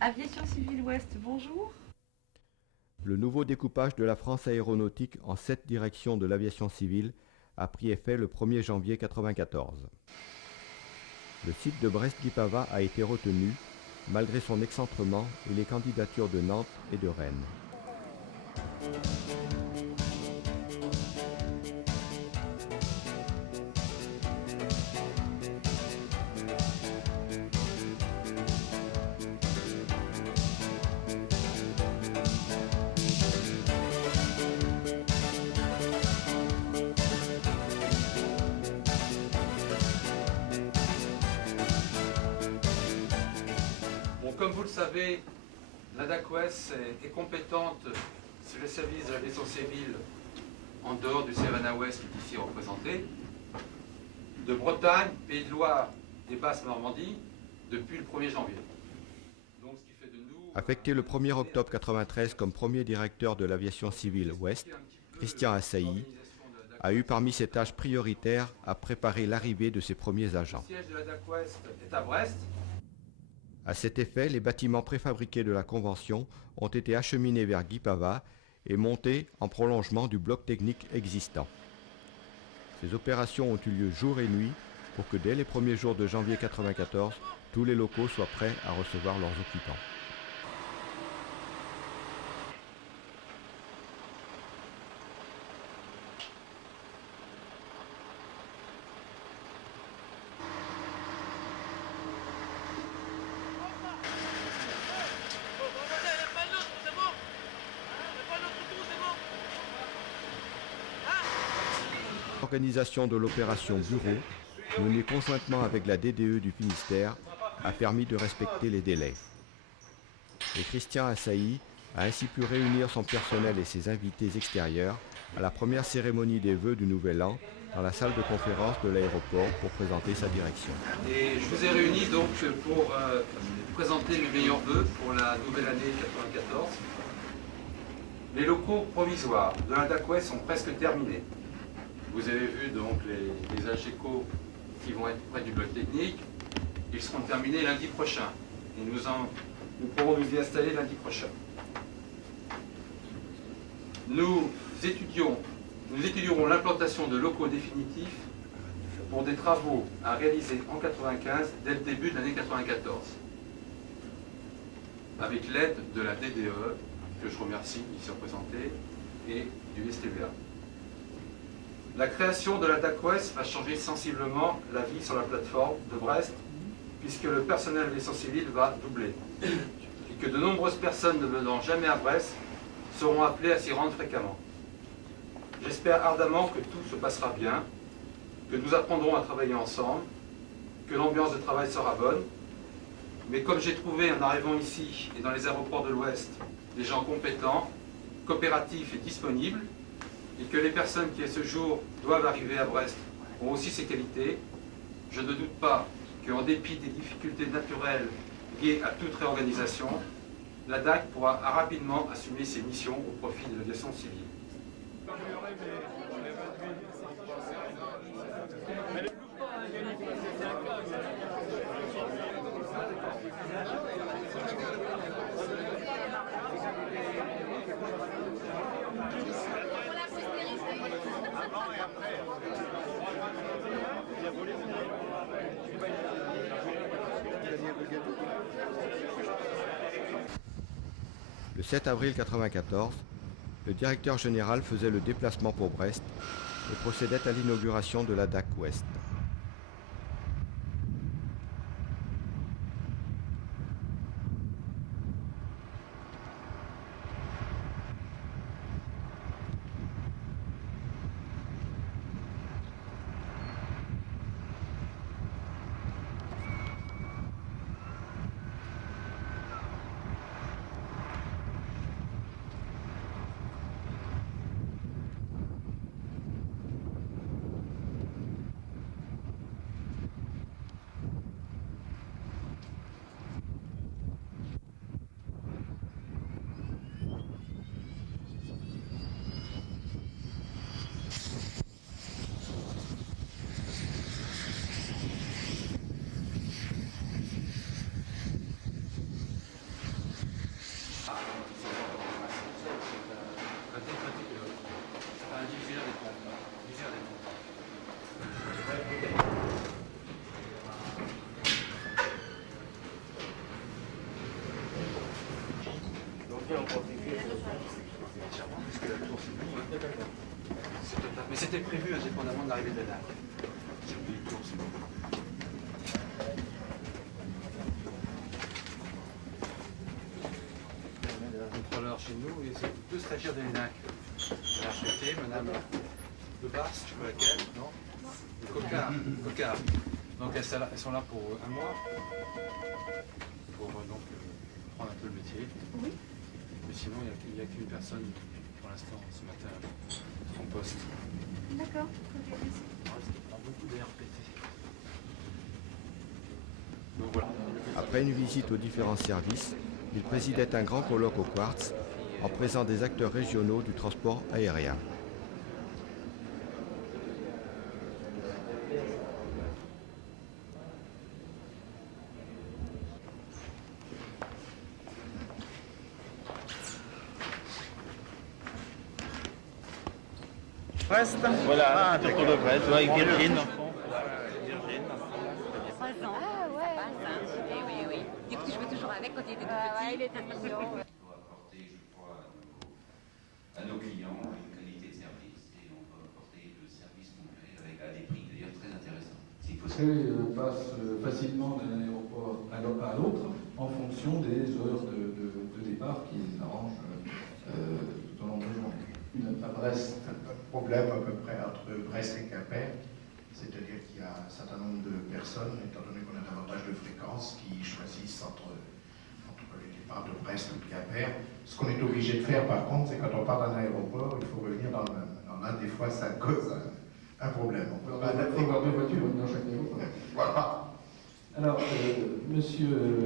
Aviation Civile Ouest, bonjour. Le nouveau découpage de la France aéronautique en 7 directions de l'aviation civile a pris effet le 1er janvier 1994. Le site de Brest-Guipavas a été retenu, malgré son excentrement et les candidatures de Nantes et de Rennes. Comme vous le savez, la DAC-Ouest est compétente sur les services de l'aviation civile en dehors du Cévennes Ouest qui est ici représenté, de Bretagne, Pays de Loire et Basse-Normandie depuis le 1er janvier. Donc, ce qui fait de nous, Affecté le 1er octobre 1993 comme premier directeur de l'aviation civile Ouest, Christian Assailly a eu parmi ses tâches prioritaires à préparer l'arrivée de ses premiers agents. le siège de la DAC-Ouest est à Brest. À cet effet, les bâtiments préfabriqués de la Convention ont été acheminés vers Guipavas et montés en prolongement du bloc technique existant. Ces opérations ont eu lieu jour et nuit pour que dès les premiers jours de janvier 1994, tous les locaux soient prêts à recevoir leurs occupants. L'organisation de l'opération Bureau, menée conjointement avec la DDE du Finistère, a permis de respecter les délais. Et Christian Assailly a ainsi pu réunir son personnel et ses invités extérieurs à la première cérémonie des vœux du Nouvel An dans la salle de conférence de l'aéroport pour présenter sa direction. Et je vous ai réunis donc pour présenter mes meilleurs vœux pour la nouvelle année 1994. Les locaux provisoires de la DAC-Ouest sont presque terminés. Vous avez vu donc les AGECO qui vont être près du bloc technique. Ils seront terminés lundi prochain. Et nous pourrons nous y installer lundi prochain. Nous étudierons l'implantation de locaux définitifs pour des travaux à réaliser en 1995 dès le début de l'année 1994. Avec l'aide de la DDE, que je remercie ici représentée, et du STBA. La création de la DAC-Ouest va changer sensiblement la vie sur la plateforme de Brest, puisque le personnel de l'aviation civile va doubler. Et que de nombreuses personnes ne venant jamais à Brest seront appelées à s'y rendre fréquemment. J'espère ardemment que tout se passera bien, que nous apprendrons à travailler ensemble, que l'ambiance de travail sera bonne. Mais comme j'ai trouvé en arrivant ici et dans les aéroports de l'Ouest des gens compétents, coopératifs et disponibles, et que les personnes qui à ce jour doivent arriver à Brest ont aussi ces qualités, je ne doute pas qu'en dépit des difficultés naturelles liées à toute réorganisation, la DAC pourra rapidement assumer ses missions au profit de l'aviation civile. Le 7 avril 1994, le directeur général faisait le déplacement pour Brest et procédait à l'inauguration de la DAC-Ouest. Parce que la tour, c'est bon, hein. C'est total. Mais c'était prévu indépendamment de l'arrivée de la dame. J'ai oublié le tour, c'est bon. Contrôleur chez nous et c'est deux stagiaires de l'ENAC. RHT, madame De Bars, tu vois laquelle? Non? Coca. Donc elles sont là pour un mois, pour donc prendre un peu le métier. Oui. Mais sinon, il n'y a qu'une personne pour l'instant ce matin en poste. D'accord. Ok, merci. Il reste beaucoup d'RPT. Donc voilà. Après une visite aux différents services, il présidait un grand colloque au Quartz en présence des acteurs régionaux du transport aérien. Brest. Voilà, surtout de Brest, avec Virgin. 3 ans. Ah ouais. Ça passe, hein. Oui. Du coup, je jouais toujours avec quand il était tout petit. Il était mignon. On doit apporter, je crois, à nos clients une qualité de service et on peut apporter le service complet à des prix d'ailleurs très intéressants. S'il faut passe facilement d'un aéroport à l'autre en fonction des heures de départ qui les arrangent tout au long de la journée. À Brest, un problème à peu près entre Brest et Quimper, c'est-à-dire qu'il y a un certain nombre de personnes, étant donné qu'on a davantage de fréquences, qui choisissent entre les départs de Brest ou de Quimper. Ce qu'on est obligé de faire par contre, c'est quand on part d'un aéroport, il faut revenir dans le même. Dans l'un des fois, ça cause un problème. On peut pas avoir deux voitures dans chaque aéroport. Voilà. Alors, monsieur